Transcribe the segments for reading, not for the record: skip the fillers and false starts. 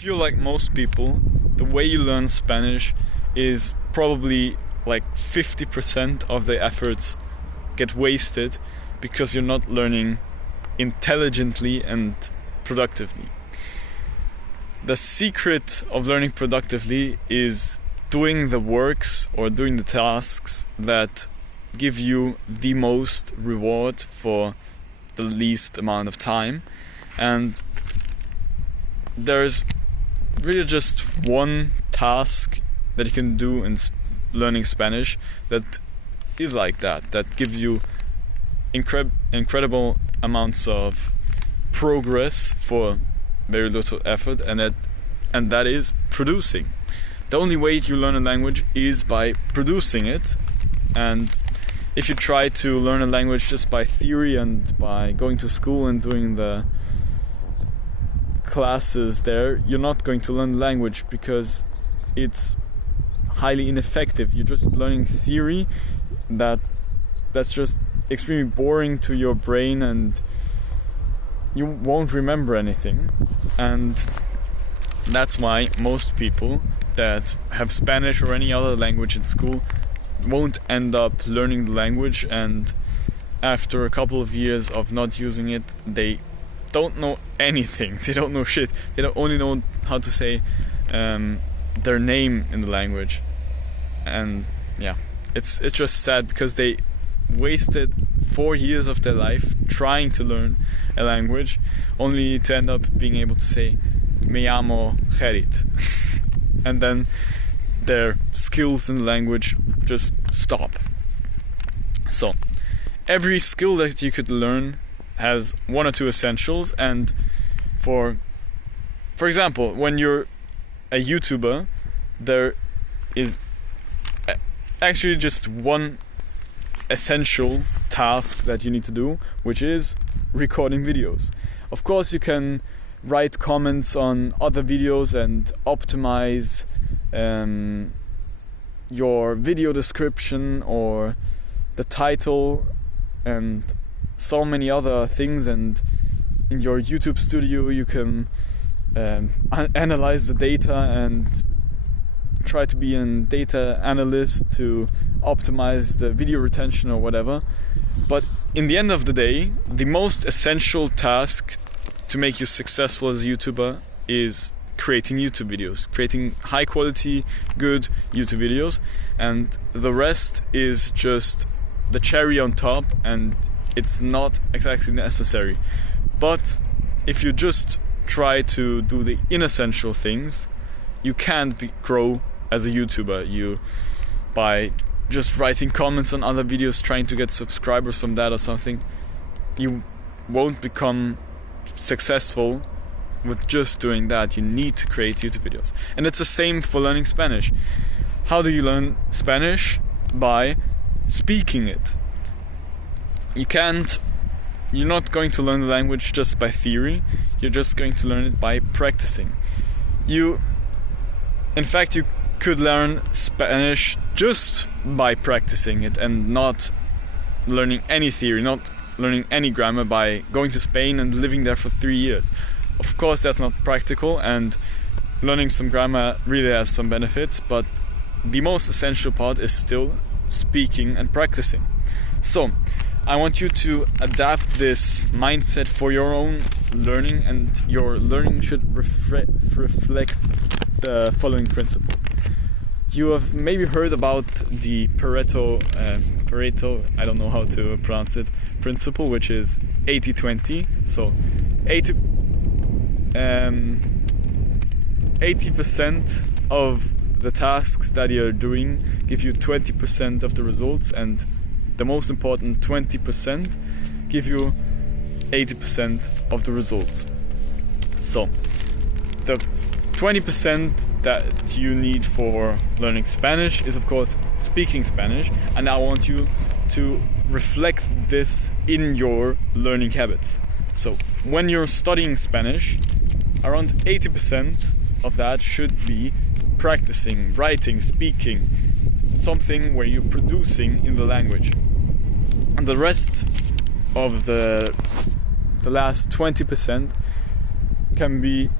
Feel like most people, the way you learn Spanish is probably like 50% of the efforts get wasted because you're not learning intelligently and productively. The secret of learning productively is doing the works or doing the tasks that give you the most reward for the least amount of time. And there's really just one task that you can do in learning Spanish that is like that gives you incredible amounts of progress for very little effort, and that is producing. The only way you learn a language is by producing it, and if you try to learn a language just by theory and by going to school and doing the classes there, you're not going to learn language because it's highly ineffective. You're just learning theory that's just extremely boring to your brain, and you won't remember anything. And that's why most people that have Spanish or any other language in school won't end up learning the language, and after a couple of years of not using it, they don't know anything. They don't know shit. They don't only know how to say their name in the language. And yeah, it's just sad because they wasted 4 years of their life trying to learn a language, only to end up being able to say "Me llamo Gerrit," and then their skills in the language just stop. So every skill that you could learn has one or two essentials, and for example, when you're a YouTuber, there is actually just one essential task that you need to do, which is recording videos. Of course, you can write comments on other videos and optimize your video description or the title and so many other things, and in your YouTube studio you can analyze the data and try to be a data analyst to optimize the video retention or whatever. But in the end of the day, the most essential task to make you successful as a YouTuber is creating YouTube videos, creating high quality, good YouTube videos, and the rest is just the cherry on top, and it's not exactly necessary. But if you just try to do the inessential things, you can't grow as a YouTuber. By just writing comments on other videos, trying to get subscribers from that or something, you won't become successful with just doing that. You need to create YouTube videos. And it's the same for learning Spanish. How do you learn Spanish? By speaking it. You're not going to learn the language just by theory. You're just going to learn it by practicing. In fact, you could learn Spanish just by practicing it and not learning any theory, not learning any grammar, by going to Spain and living there for 3 years. Of course, that's not practical, and learning some grammar really has some benefits, but the most essential part is still speaking and practicing. So I want you to adapt this mindset for your own learning, and your learning should reflect the following principle. You have maybe heard about the Pareto, I don't know how to pronounce it, principle, which is 80-20. So 80% of the tasks that you're doing give you 20% of the results, and the most important 20% give you 80% of the results. So the 20% that you need for learning Spanish is, of course, speaking Spanish, and I want you to reflect this in your learning habits. So when you're studying Spanish, around 80% of that should be practicing, writing, speaking, something where you're producing in the language. And the rest of the last 20% can be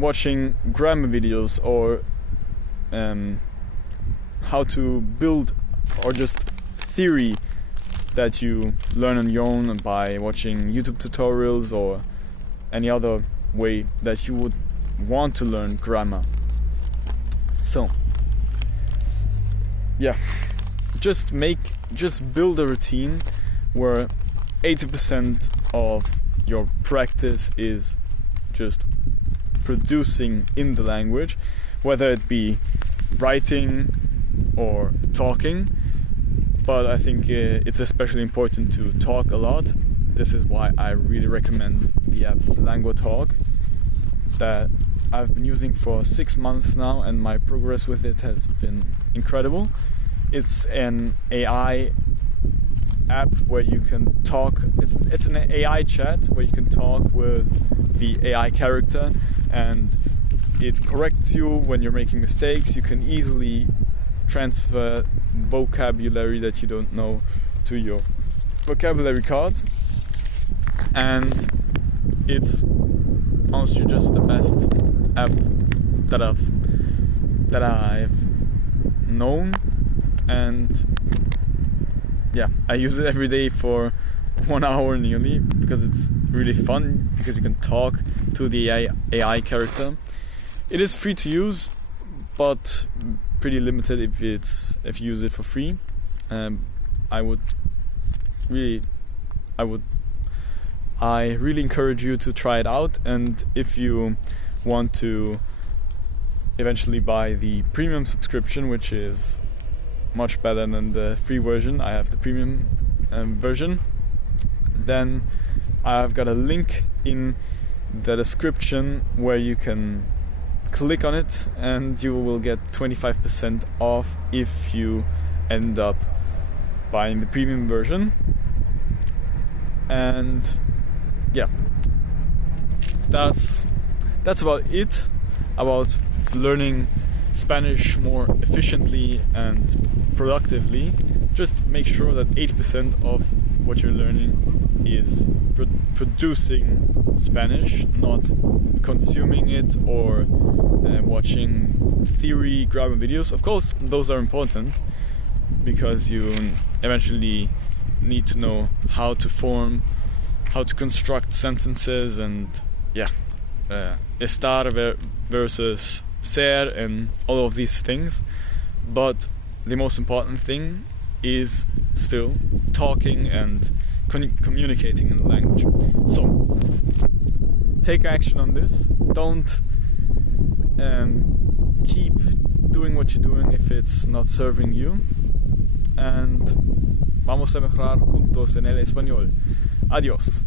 watching grammar videos or how to build, or just theory that you learn on your own by watching YouTube tutorials or any other way that you would want to learn grammar. So yeah, just build a routine where 80% of your practice is just producing in the language, whether it be writing or talking. But I think it's especially important to talk a lot. This is why I really recommend the app LanguaTalk that I've been using for 6 months now, and my progress with it has been incredible. It's an AI app where you can talk. It's an AI chat where you can talk with the AI character, and it corrects you when you're making mistakes. You can easily transfer vocabulary that you don't know to your vocabulary card, and it's honestly just the best app that I've known. And yeah, I use it every day for 1 hour nearly, because it's really fun, because you can talk to the AI character. It is free to use, but pretty limited if you use it for free. I really encourage you to try it out, and if you want to eventually buy the premium subscription, which is much better than the free version, I have the premium version, then I've got a link in the description where you can click on it and you will get 25% off if you end up buying the premium version. And yeah, that's about it about learning Spanish more efficiently and productively. Just make sure that 80% of what you're learning is producing Spanish, not consuming it or watching theory grammar videos. Of course, those are important because you eventually need to know how to form, how to construct sentences, and estar versus ser and all of these things. But the most important thing is still talking and communicating in the language. So take action on this. Don't keep doing what you're doing if it's not serving you. And vamos a mejorar juntos en el español. Adiós.